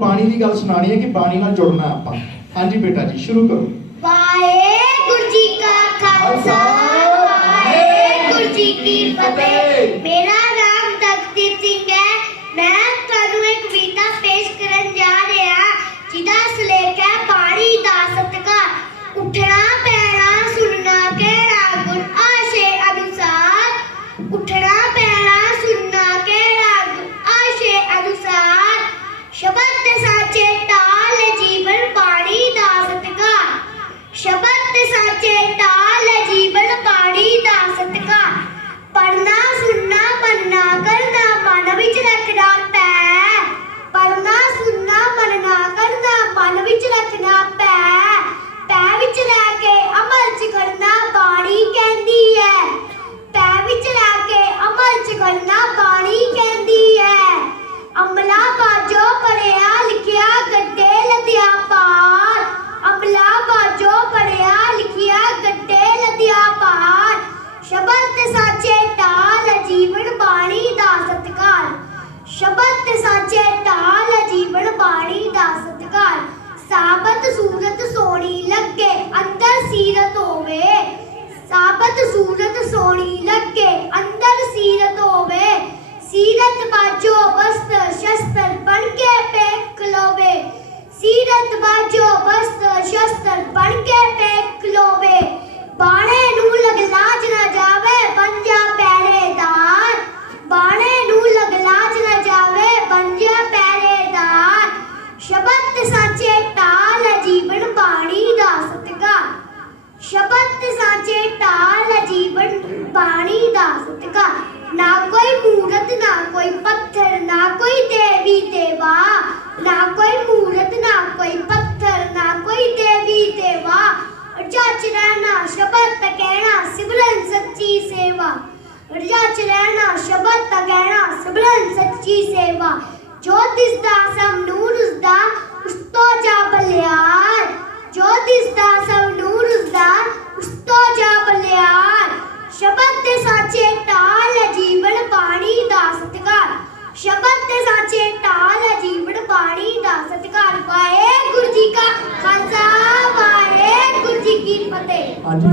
ਪਾਣੀ ਦੀ ਗੱਲ ਸੁਣਾਣੀ ਹੈ ਕਿ ਪਾਣੀ ਨਾਲ ਜੁੜਨਾ ਆਪਾਂ। ਹਾਂਜੀ ਬੇਟਾ ਜੀ ਸ਼ੁਰੂ ਕਰੋ। ਵਾਹਿਗੁਰੂ ਜੀ ਕਾ ਖਾਲਸਾ ਵਾਹਿਗੁਰੂ ਜੀ ਕੀ ਫਤਿਹ। ਮੇਰਾ ਨਾਮ ਤਕਦੀਪ ਸਿੰਘ ਹੈ। ਮੈਂ ਤੁਹਾਨੂੰ ਇੱਕ ਕਵਿਤਾ ਪੇਸ਼ ਕਰਨ ਜਾ ਰਿਹਾ ਜਿਹਦਾ ਸਿਰਲੇਖ ਹੈ ਪਾਣੀ ਦਾ ਸਤਿਕਾਰ ਉੱਠਣਾ ਪੈਣਾ ਸੁਣਨਾ ਕਿਹੜਾ ਗੁਣ ਆਸ਼ੇ ਅਨੁਸਾਰ ਉੱਠਣਾ ਪੈਣਾ ਸੁਣਨਾ ਕਿਹੜਾ ਗੁਣ ਆਸ਼ੇ ਅਨੁਸਾਰ ਸ਼ਬਦ ਤੇ ਸਾਚੇ ਟਾਲ ਜੀਵਨ ਪਾਣੀ ਦਾ ਸਤਿਕਾਰ ਸ਼ਬਦ ਤੇ ਸਾਚੇ ਟਾਲ ਜੀਵਨ ਪਾਣੀ ਦਾ ਸਤਿਕਾਰ ਪੜਨਾ ਸੁਣਨਾ ਮੰਨਣਾ ਕਰਨਾ ਮਨ ਵਿੱਚ ਰੱਖਣਾ ਪੈ ਪੜਨਾ ਸੁਣਨਾ ਮੰਨਣਾ ਕਰਨਾ ਮਨ ਵਿੱਚ ਰੱਖਣਾ ਪੈ ਪੈ ਵਿੱਚ ਰਹਿ ਕੇ ਅਮਲ ਚ ਕਰਨਾ ਬਾਣੀ ਕਹਿੰਦੀ ਹੈ ਪੈ ਵਿੱਚ ਰਹਿ ਕੇ ਅਮਲ ਚ ਕਰਨਾ ਬਾਣੀ ਕਹਿੰਦੀ ਹੈ ਅਮਲਾ ਬਾਜੋ ਪੜਿਆ ਲਿਖਿਆ ਗੱਡੇ ਲਦਿਆ ਪਾਰ ਅਮਲਾ ਬਾਜੋ ਪੜਿਆ ਲਿਖਿਆ ਗੱਡੇ ਲਦਿਆ ਪਾਰ ਸ਼ਬਦ ਤੇ ਸਾਚੇ ਟਾਲ ਜੀਵਨ ਬਾਣੀ ਦਾ ਸਤਿਕਾਰ। ਸ਼ਬਦ ਤੇ ਸਾਚੇ ਟਾਲ ਜੀਵਨ ਬਾਣੀ ਦਾ ਸਤਿਕਾਰ। ਸਾਬਤ ਸੂਰਤ ਸੋਹਣੀ ਲੱਗੇ, ਅੰਦਰ ਸੀਰਤ ਹੋਵੇ। ਸਾਬਤ ਸੂਰਤ ਸੋਹਣੀ ਲੱਗੇ, ਅੰਦਰ ਸੀਰਤ ਹੋਵੇ। ਸੀਰਤ ਬਾਜੋ ਬਸਤਰ ਸ਼ਸਤਰ ਬਣ ਕੇ ਪੇਕ ਲੋਵੇ। ਸੀਰਤ ਬਾਜੋ ਬਸਤਰ ਸ਼ਸਤਰ ਬਣ ਕੇ ਪੇਕ ਲੋਵੇ ਬਾਣੇ ਨੂੰ ਲਗਲਾਜ ਨਾ ਜਾਵੇ ਬਣ ਜਾ ਪਹਿਰੇਦਾਰ ਬਾਣੇ ਨੂੰ ਲਗਲਾਜ ਨਾ ਜਾਵੇ ਬਣ ਜਾ ਪਹਿਰੇਦਾਰ ਸ਼ਬਦ ਤੇ ਸਾਚੇ ਟਾਲ ਜੀਵਨ ਬਾਣੀ ਦਾ ਸਤਿਕਾਰ ਸ਼ਬਦ ਤੇ ਸਾਚੇ ਟਾਲ ਜੀਵਨ ਬਾਣੀ ਦਾ ਸਤਿਕਾਰ ਨਾ ਕੋਈ ਮੂਰਤ ਨਾ ਕੋਈ ਪੱਥਰ ਨਾ ਕੋਈ ਦੇਵੀ ਦੇਵਾ ਨਾ ਕੋਈ ਮੂਰਤ ਨਾ ਕੋਈ ਪੱਥਰ ਨਾ ਕੋਈ ਦੇਵੀ ਦੇਵਾ ਜੱਜ ਰਹਿਣਾ ਸ਼ਬਦ ਤਾਂ ਕਹਿਣਾ ਸਿਮਰਨ ਸੱਚੀ ਸੇਵਾ ਜੱਜ ਰਹਿਣਾ, ਸ਼ਬਦ ਤਾਂ ਕਹਿਣਾ ਸਿਮਰਨ ਸੱਚੀ ਸੇਵਾ। ਜੋ ਦਿਸਦਾ ਸਭ ਨੂਰ ਉਸਦਾ, ਉਸ ਤੋਂ ਜਾ ਬਲਿਆਰ। ਜੋ ਦਿਸਦਾ ਸਭ ਨੂਰ ਉਸਦਾ, ਉਸ ਤੋਂ ਜਾ ਬਲਿਆਰ। ਸ਼ਬਦ ਤੇ ਸਾਚੇ ਟਾਲ ਜੀਵਨ ਪਾਣੀ ਦਾ ਸਤਿਕਾਰ। ਸ਼ਬਦ ਤੇ ਸਾਚੇ ਟਾਲ ਜੀਵਨ ਪਾਣੀ ਦਾ ਸਤਿਕਾਰ। ਵਾਹਿਗੁਰੂ ਜੀ ਕਾ ਖਾਲਸਾ, ਵਾਹਿਗੁਰੂ ਜੀ ਕੀ ਫਤਿਹ।